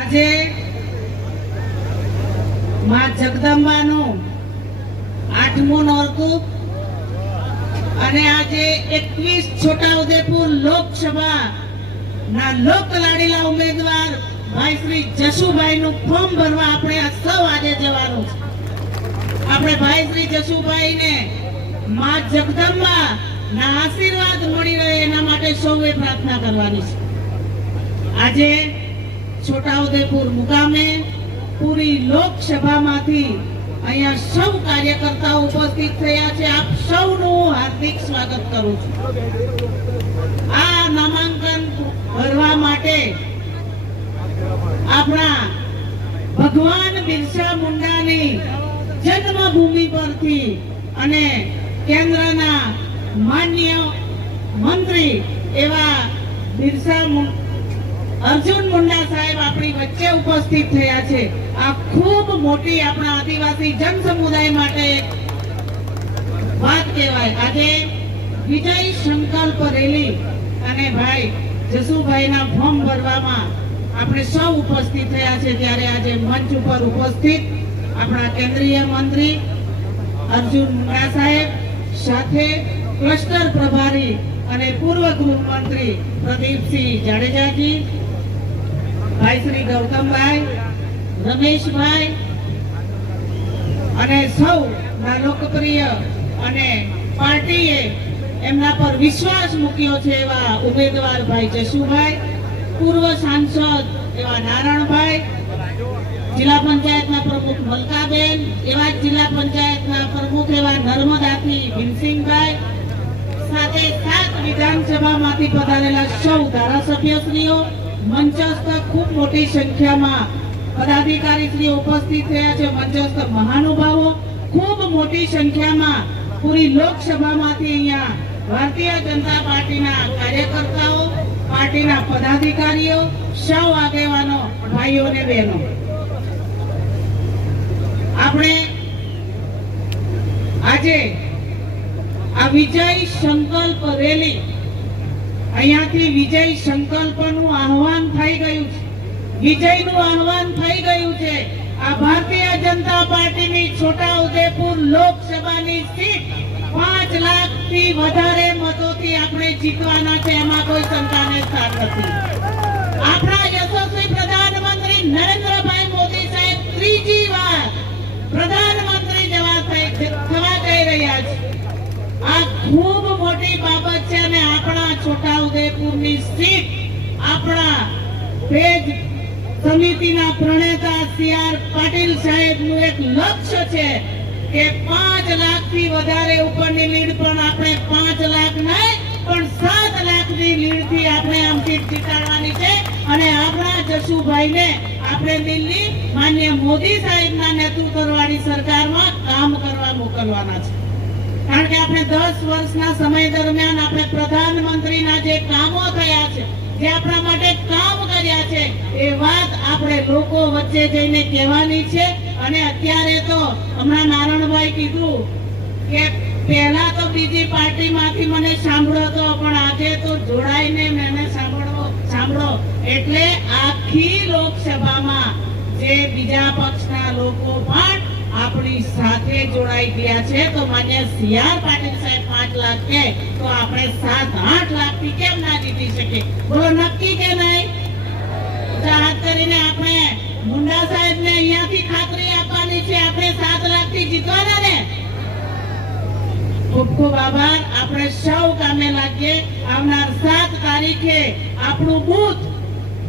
આજે માં જગદંબાનું આઠમું નોરતું અને આજે એકવીસ છોટાઉદેપુર લોકસભા ના લોકલાડીલા ઉમેદવાર ભાઈ શ્રી જશુભાઈ નું ફોર્મ ભરવા આપણે સૌ આજે જવાનું છે. આપણે ભાઈ શ્રી જશુભાઈ ને માં જગદંબા ના આશીર્વાદ મળી રહે એના માટે સૌએ પ્રાર્થના કરવાની છે. આજે છોટાઉદેપુર મુકામે પૂરી લોકસભામાંથી અહીંયા સૌ કાર્યકર્તાઓ ઉપસ્થિત થયા છે. આપ સૌનું હાર્દિક સ્વાગત કરું છું. આ નામાંકન ભરવા માટે આપણા ભગવાન બિરસા મુંડાની જન્મભૂમિ પરથી અને કેન્દ્રના માન્ય મંત્રી એવા બિરસા મું- અર્જુન મુંડા સાહેબ આપણી વચ્ચે ઉપસ્થિત થયા છે. આ ખૂબ મોટી આપણા આદિવાસી જન સમુદાય માટે વાત કહેવાય. આજે વિજય સંકલ્પ રેલી અને ભાઈ જસુભાઈના ફોર્મ ભરવામાં આપણે સૌ ઉપસ્થિત થયા છે. ત્યારે આજે મંચ ઉપર ઉપસ્થિત આપણા કેન્દ્રીય મંત્રી અર્જુન મુંડા સાહેબ, સાથે ક્લસ્ટર પ્રભારી અને પૂર્વ ગૃહમંત્રી પ્રદીપસિંહ જાડેજાજી ભાઈ શ્રી ગૌતમભાઈ, રમેશભાઈ અને સૌ ના લોકપ્રિય અને પાર્ટીએ એમના પર વિશ્વાસ મૂક્યો છે એવા ઉમેદવાર ભાઈ જશુભાઈ પૂર્વ સાંસદ એવા નારાયણભાઈ, જિલ્લા પંચાયતના પ્રમુખ મલકાબેન, એવા જિલ્લા પંચાયતના પ્રમુખ એવા નર્મદાથી ભીમસિંહભાઈ, સાથે સાત વિધાનસભામાંથી પધારેલા સૌ ધારાસભ્યશ્રીઓ મંચસ્થ ખૂબ મોટી સંખ્યામાં પદાધિકારીશ્રીઓ ઉપસ્થિત થયા છે. મંચસ્થ મહાનુભાવો ખૂબ મોટી સંખ્યામાં પૂરી લોકસભામાંથી અહીંયા ભારતીય જનતા પાર્ટીના કાર્યકર્તાઓ, પાર્ટીના પદાધિકારીઓ, સૌ આગેવાનો, ભાઈઓ અને બહેનો. આપણે આજે આ વિજય સંકલ્પ રેલી અહીંયાથી વિજય સંકલ્પનું આહવાન થઈ ગયું છે. વિજયનું આહવાન થઈ ગયું છે. આ ભારતીય જનતા પાર્ટીની છોટા ઉદેપુર લોકસભાની સીટ પાંચ લાખથી વધારે મતોથી આપણે જીતવાના છે. એમાં કોઈ શંકાને સ્થાન નથી. આપણા યશસ્વી પ્રધાનમંત્રી નરેન્દ્રભાઈ આપણા પેજ સમિતિના પ્રણેતા સી આર પાટીલ સાહેબનું એક લક્ષ્ય છે કે પાંચ લાખથી વધારે ઉપરની લીડ પણ આપણે પાંચ લાખ નહીં, પણ સાત લાખની લીડથી આપણે આમ સીટ જીતાડવાની છે. અને આપણા જશુભાઈને આપણે દિલ્હી માન્ય મોદી સાહેબના નેતૃત્વવાળી સરકારમાં કામ કરવા મોકલવાના છે. કારણ કે આપણે દસ વર્ષના સમય દરમિયાન આપણે પ્રધાનમંત્રીના જે કામો થયા છે જે આપણા માટે કામ કર્યા છે, એ વાત આપણે લોકો વચ્ચે જઈને કહેવાની છે. અને અત્યારે તો હમણાં નારણભાઈ કીધું કે પહેલા તો બીજી પાર્ટીમાંથી મને સાંભળો તો, પણ આજે તો જોડાઈને મને સાંભળવો સાંભળો. એટલે આખી લોકસભામાં જે બીજા પક્ષના લોકો પણ આપણી સાથે જોડાઈ ગયા છે. તો માન્ય સીઆર પાટીલ સાહેબ પાંચ લાખ કે તો આપણે સાત, આઠ લાખથી કેમ ના જીતી શકીએ? બોલો, નક્કી કે નહીં? હાથ કરીને આપણે મુંડા સાહેબ ને અહીંયાથી ખાતરી આપવાની છે. આપણે સાત લાખથી જીતવાના ને? ખૂબ ખૂબ આભાર. આપણે સૌ કામે લાગીએ. આવનાર સાત તારીખે આપણું બુથ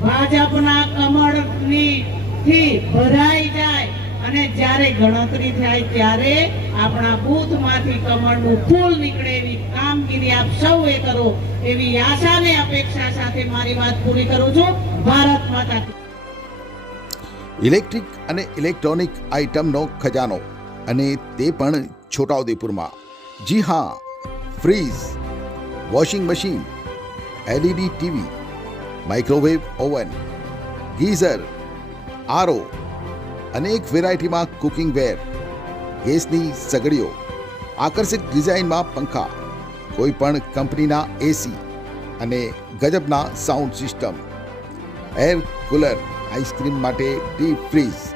ભાજપના કમળની થી ભરાઈ જાય. અને જ્યારે ગણતરી થાય ત્યારે આપણા બૂથમાંથી કમળનું ફૂલ નીકળે એવી કામગીરી આપ સૌએ કરો એવી આશા ને અપેક્ષા સાથે મારી વાત પૂરી કરું છું. ભારત માતા ઇલેક્ટ્રિક અને ઇલેક્ટ્રોનિક આઇટમનો ખજાનો અને તે પણ છોટાઉદેપુરમાં. જી હા, fridge, washing machine, LED TV, microwave oven, geyser, RO અનેક વેરાયટીમાં કુકિંગ વેર ગેસની સગડીઓ આકર્ષક ડિઝાઇનમાં પંખા, કોઈ પણ કંપનીના એસી અને ગજબના sound system air cooler ice cream માટે ડીપ ફ્રીઝ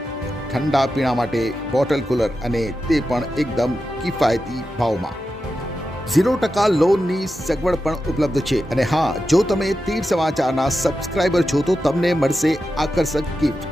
ઠંડા પીણા માટે બોટલ કુલર અને તે પણ એકદમ કિફાયતી ભાવમાં. ઝીરો ટકા લોનની સગવડ પણ ઉપલબ્ધ છે અને હા, જો તમે તીર સમાચારના સબસ્ક્રાઇબર છો તો તમને મળશે આકર્ષક ગિફ્ટ